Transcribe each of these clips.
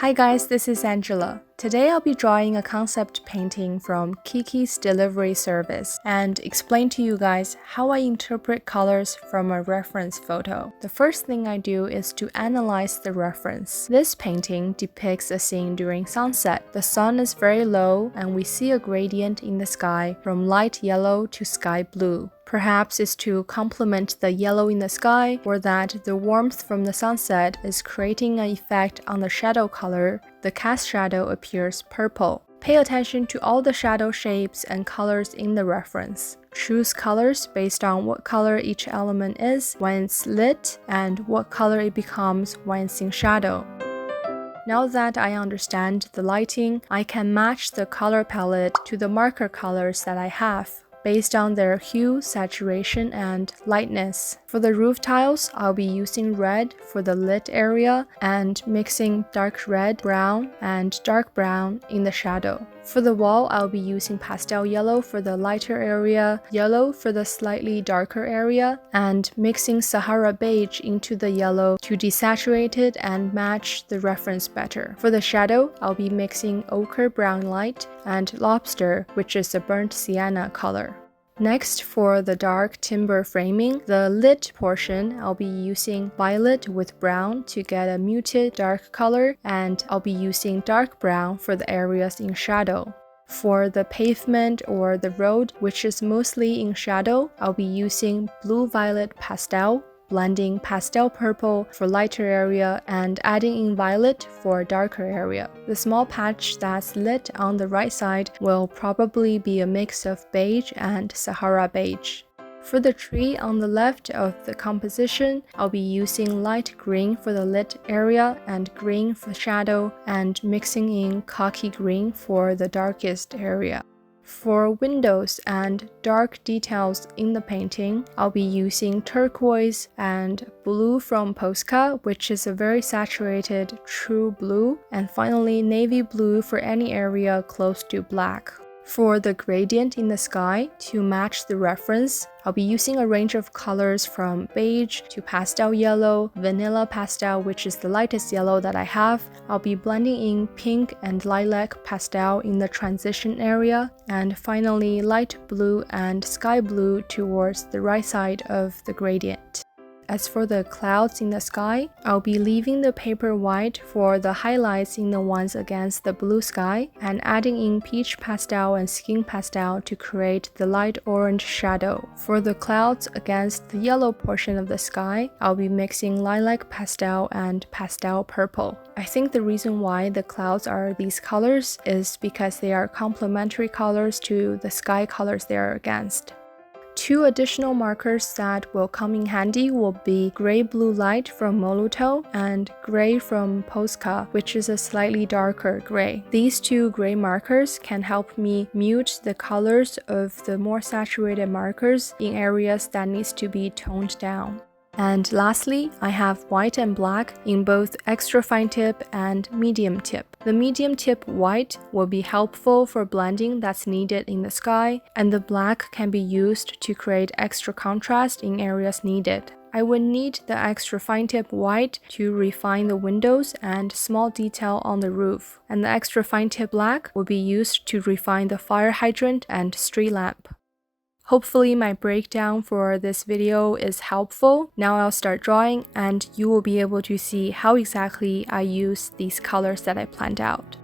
Hi guys, this is Angela. Today I'll be drawing a concept painting from Kiki's delivery service and explain to you guys how I interpret colors from a reference photo. The first thing I do is to analyze the reference. This painting depicts a scene during sunset. The sun is very low and we see a gradient in the sky from light yellow to sky blue. Perhaps it's to complement the yellow in the sky, or that the warmth from the sunset is creating an effect on the shadow color. The cast shadow appears purple. Pay attention to all the shadow shapes and colors in the reference. Choose colors based on what color each element is when it's lit and what color it becomes when it's in shadow. Now that I understand the lighting, I can match the color palette to the marker colors that I have, based on their hue, saturation, and lightness. For the roof tiles, I'll be using red for the lit area and mixing dark red, brown, and dark brown in the shadow. For the wall, I'll be using pastel yellow for the lighter area, yellow for the slightly darker area, and mixing Sahara beige into the yellow to desaturate it and match the reference better. For the shadow, I'll be mixing ochre brown light and lobster, which is a burnt sienna color. Next, for the dark timber framing, the lit portion, I'll be using violet with brown to get a muted dark color, and I'll be using dark brown for the areas in shadow. For the pavement or the road, which is mostly in shadow, I'll be using blue-violet pastel, blending pastel purple for lighter area and adding in violet for darker area. The small patch that's lit on the right side will probably be a mix of beige and Sahara beige. For the tree on the left of the composition, I'll be using light green for the lit area and green for shadow and mixing in khaki green for the darkest area. For windows and dark details in the painting, I'll be using turquoise and blue from Posca, which is a very saturated true blue, and finally navy blue for any area close to black. For the gradient in the sky, to match the reference, I'll be using a range of colors from beige to pastel yellow, vanilla pastel, which is the lightest yellow that I have. I'll be blending in pink and lilac pastel in the transition area, and finally light blue and sky blue towards the right side of the gradient. As for the clouds in the sky, I'll be leaving the paper white for the highlights in the ones against the blue sky and adding in peach pastel and skin pastel to create the light orange shadow. For the clouds against the yellow portion of the sky, I'll be mixing lilac pastel and pastel purple. I think the reason why the clouds are these colors is because they are complementary colors to the sky colors they are against. Two additional markers that will come in handy will be gray-blue light from Molotow and gray from Posca, which is a slightly darker gray. These two gray markers can help me mute the colors of the more saturated markers in areas that needs to be toned down. And lastly, I have white and black in both extra fine tip and medium tip. The medium tip white will be helpful for blending that's needed in the sky, and the black can be used to create extra contrast in areas needed. I would need the extra fine tip white to refine the windows and small detail on the roof, and the extra fine tip black will be used to refine the fire hydrant and street lamp. Hopefully my breakdown for this video is helpful. Now I'll start drawing and you will be able to see how exactly I use these colors that I planned out.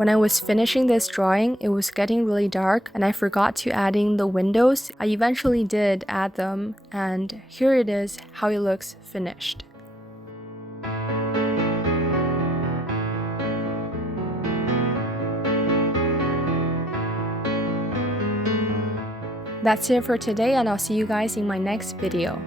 When I was finishing this drawing, it was getting really dark and I forgot to add in the windows. I eventually did add them, and here it is how it looks finished. That's it for today, and I'll see you guys in my next video.